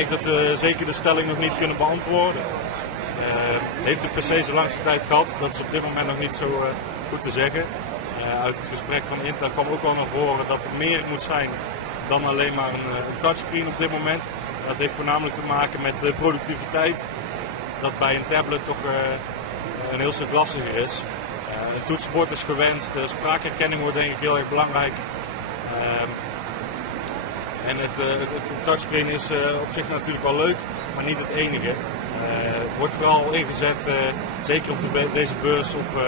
denk dat we zeker de stelling nog niet kunnen beantwoorden. Heeft de PC zijn langste tijd gehad? Dat is op dit moment nog niet zo goed te zeggen. Uit het gesprek van Intel kwam ook al naar voren dat er meer moet zijn dan alleen maar een touchscreen op dit moment. Dat heeft voornamelijk te maken met productiviteit. Dat bij een tablet toch een heel stuk lastiger is. Een toetsenbord is gewenst, spraakherkenning wordt denk ik heel erg belangrijk. En het touchscreen is op zich natuurlijk wel leuk, maar niet het enige. Wordt vooral ingezet, zeker op deze beurs, op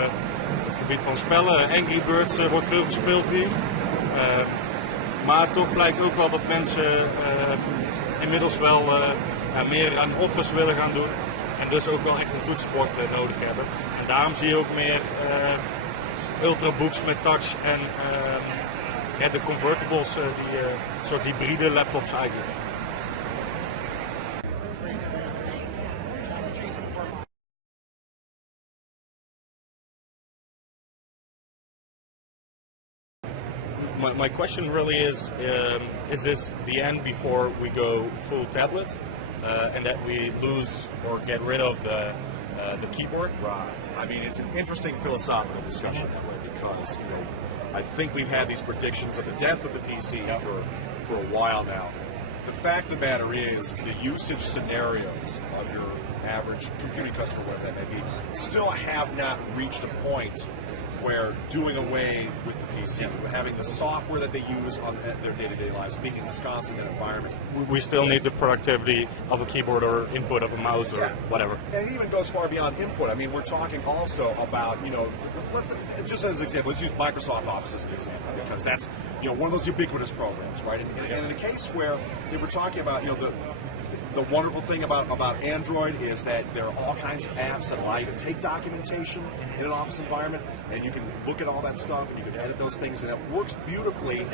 het gebied van spellen. Angry Birds wordt veel gespeeld hier. Maar toch blijkt ook wel dat mensen inmiddels wel meer aan Office willen gaan doen. En dus ook wel echt een toetsenbord nodig hebben. En daarom zie je ook meer ultrabooks met touch en de convertibles, die soort hybride laptops eigenlijk. My question really is this the end before we go full tablet, and that we lose or get rid of the keyboard? Right. I mean, it's an interesting philosophical discussion that way because, you know, I think we've had these predictions of the death of the PC for a while now. The fact of the matter is the usage scenarios of your average computing customer, whatever that may be, still have not reached a point where doing away with the PC, having the software that they use on their day-to-day lives, being ensconced in that environment. We still need the productivity of a keyboard or input of a mouse or whatever. And it even goes far beyond input. I mean, we're talking also about, you know, just as an example, let's use Microsoft Office as an example, because that's, you know, one of those ubiquitous programs, right? And in a case where, if we're talking about, you know, the wonderful thing about Android is that there are all kinds of apps that allow you to take documentation in an Office environment, and you can look at all that stuff, and you can edit those things, and it works beautifully,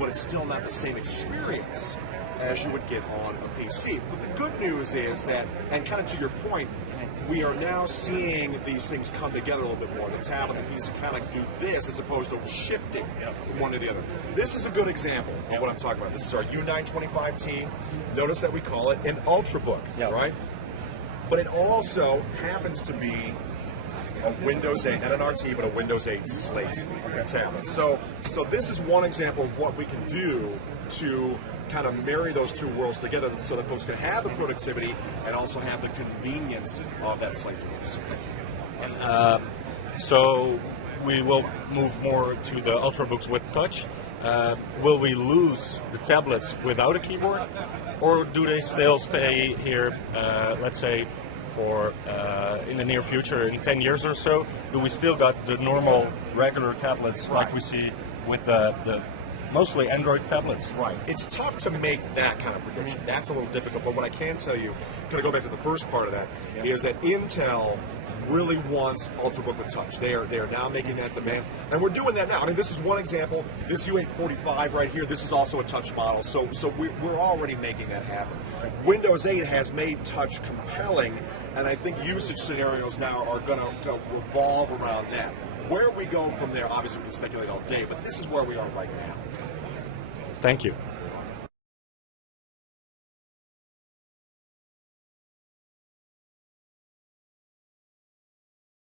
but it's still not the same experience as you would get on a PC. But the good news is that, and kind of to your point, we are now seeing these things come together a little bit more. The tablet and the PC kind of do this as opposed to shifting from one to the other. This is a good example of what I'm talking about. This is our U925T. Notice that we call it an Ultrabook, right? But it also happens to be a Windows 8, not an RT, but a Windows 8 slate tablet. So this is one example of what we can do to kind of marry those two worlds together so that folks can have the productivity and also have the convenience of that slate device. And so we will move more to the Ultrabooks with touch. Will we lose the tablets without a keyboard, or do they still stay here, let's say, for in the near future, in 10 years or so? Do we still got the normal regular tablets like we see with the mostly Android tablets? Right. It's tough to make that kind of prediction. That's a little difficult, but what I can tell you, going to go back to the first part of that, is that Intel really wants Ultrabook with touch. They are now making that demand, and we're doing that now. I mean, this is one example. This U845 right here, this is also a touch model, so we're already making that happen. Windows 8 has made touch compelling, and I think usage scenarios now are going to revolve around that. Where we go from there, obviously we can speculate all day, but this is where we are right now. Thank you.